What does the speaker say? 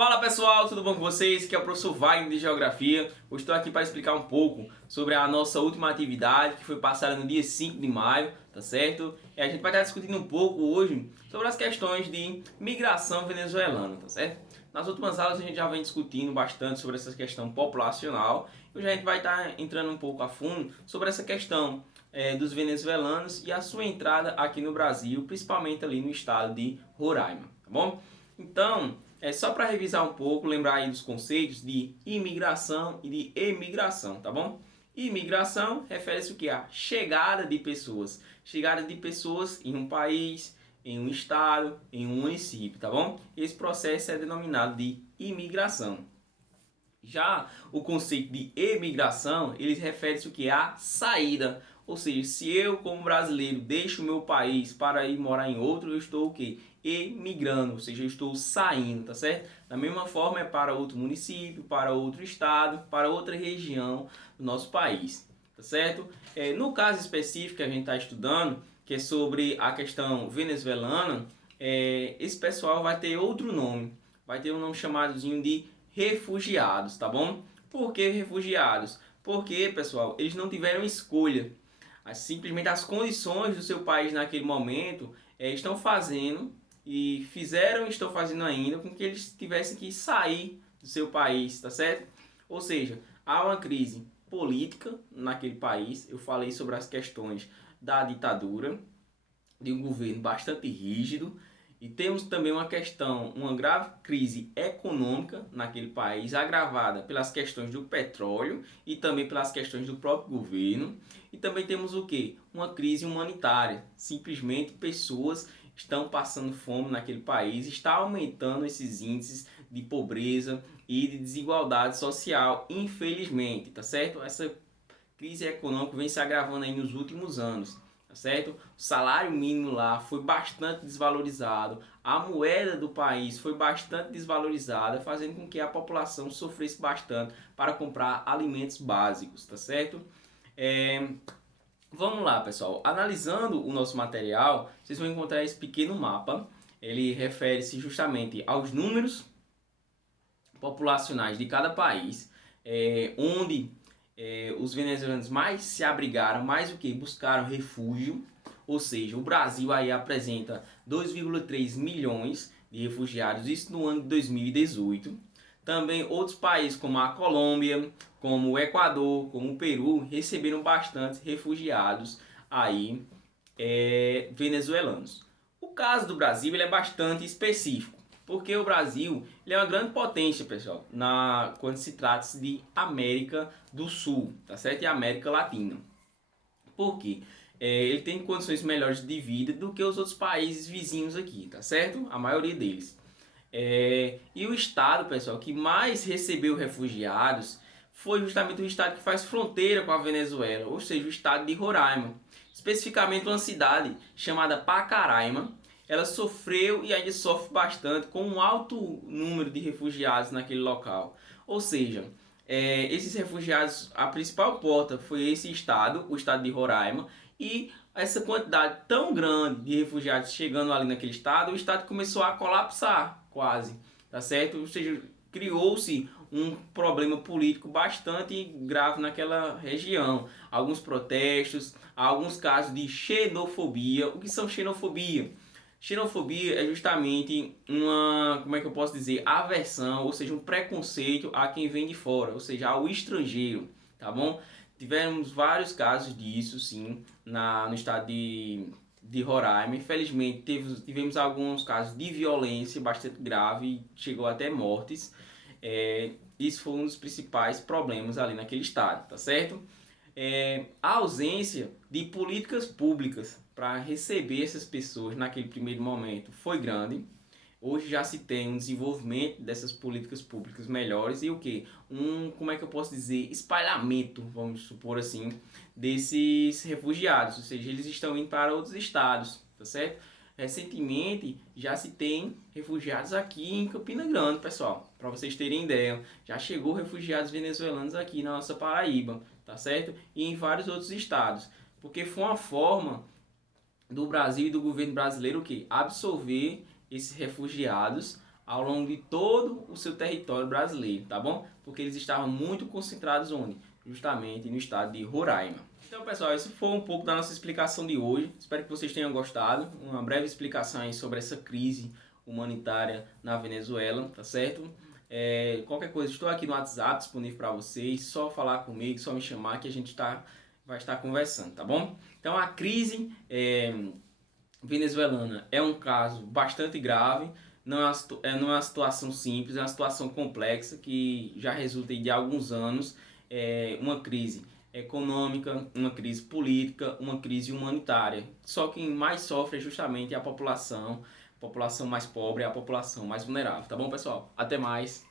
Fala pessoal, tudo bom com vocês? Aqui é o professor Wagner de Geografia. Hoje estou aqui para explicar um pouco sobre a nossa última atividade que foi passada no dia 5 de maio, tá certo? E a gente vai estar discutindo um pouco hoje sobre as questões de migração venezuelana, tá certo? Nas últimas aulas a gente já vem discutindo bastante sobre essa questão populacional e hoje a gente vai estar entrando um pouco a fundo sobre essa questão dos venezuelanos e a sua entrada aqui no Brasil, principalmente ali no estado de Roraima, tá bom? Então, só para revisar um pouco, lembrar aí dos conceitos de imigração e de emigração, tá bom? Imigração refere-se o que? A chegada de pessoas. Chegada de pessoas em um país, em um estado, em um município, tá bom? Esse processo é denominado de imigração. Já o conceito de emigração, ele refere-se o que? A saída. Ou seja, se eu como brasileiro deixo o meu país para ir morar em outro, eu estou o quê? Emigrando, ou seja, eu estou saindo, tá certo? Da mesma forma é para outro município, para outro estado, para outra região do nosso país, tá certo? No caso específico que a gente está estudando, que é sobre a questão venezuelana, esse pessoal vai ter outro nome, vai ter um nome chamadozinho de refugiados, tá bom? Por que refugiados? Porque, pessoal, eles não tiveram escolha. Simplesmente as condições do seu país naquele momento estão fazendo e fizeram e estão fazendo ainda com que eles tivessem que sair do seu país, tá certo? Ou seja, há uma crise política naquele país. Eu falei sobre as questões da ditadura, de um governo bastante rígido, e temos também uma questão, uma grave crise econômica naquele país, agravada pelas questões do petróleo e também pelas questões do próprio governo. E também temos o que? Uma crise humanitária. Simplesmente pessoas estão passando fome naquele país, está aumentando esses índices de pobreza e de desigualdade social, infelizmente, tá certo? Essa crise econômica vem se agravando aí nos últimos anos. Tá certo? O salário mínimo lá foi bastante desvalorizado, a moeda do país foi bastante desvalorizada, fazendo com que a população sofresse bastante para comprar alimentos básicos, tá certo? Vamos lá, pessoal. Analisando o nosso material, vocês vão encontrar esse pequeno mapa. Ele refere-se justamente aos números populacionais de cada país, onde os venezuelanos mais se abrigaram, mais o que? Buscaram refúgio, ou seja, o Brasil aí apresenta 2,3 milhões de refugiados, isso no ano de 2018. Também outros países como a Colômbia, como o Equador, como o Peru, receberam bastantes refugiados aí, venezuelanos. O caso do Brasil ele é bastante específico. Porque o Brasil ele é uma grande potência, pessoal, quando se trata de América do Sul, tá certo? E América Latina. Por quê? Ele tem condições melhores de vida do que os outros países vizinhos aqui, tá certo? A maioria deles. E o estado, pessoal, que mais recebeu refugiados foi justamente o estado que faz fronteira com a Venezuela, ou seja, o estado de Roraima. Especificamente uma cidade chamada Pacaraima. Ela sofreu e ainda sofre bastante com um alto número de refugiados naquele local. Ou seja, esses refugiados, a principal porta foi esse estado, o estado de Roraima, e essa quantidade tão grande de refugiados chegando ali naquele estado, o estado começou a colapsar quase, tá certo? Ou seja, criou-se um problema político bastante grave naquela região. Alguns protestos, alguns casos de xenofobia. O que são xenofobia? Xenofobia é justamente uma, como é que eu posso dizer, aversão, ou seja, um preconceito a quem vem de fora, ou seja, ao estrangeiro, tá bom? Tivemos vários casos disso, sim, no estado de Roraima. Infelizmente, tivemos alguns casos de violência bastante grave, chegou até mortes. Isso foi um dos principais problemas ali naquele estado, tá certo? A ausência de políticas públicas para receber essas pessoas naquele primeiro momento foi grande. Hoje já se tem um desenvolvimento dessas políticas públicas melhores e o que? Como é que eu posso dizer, espalhamento, vamos supor assim, desses refugiados, ou seja, eles estão indo para outros estados, tá certo? Recentemente já se tem refugiados aqui em Campina Grande, pessoal, para vocês terem ideia, já chegou refugiados venezuelanos aqui na nossa Paraíba, tá certo? E em vários outros estados, porque foi uma forma do Brasil e do governo brasileiro o que? Absorver esses refugiados ao longo de todo o seu território brasileiro, tá bom? Porque eles estavam muito concentrados onde? Justamente no estado de Roraima. Então, pessoal, isso foi um pouco da nossa explicação de hoje. Espero que vocês tenham gostado. Uma breve explicação aí sobre essa crise humanitária na Venezuela, tá certo? Qualquer coisa, estou aqui no WhatsApp disponível para vocês. Só falar comigo, só me chamar que a gente vai estar conversando, tá bom? Então, a crise venezuelana é um caso bastante grave. Não é uma situação simples, é uma situação complexa que já resulta de alguns anos. Uma crise econômica, uma crise política, uma crise humanitária. Só quem mais sofre é justamente a população mais pobre, a população mais vulnerável. Tá bom, pessoal? Até mais!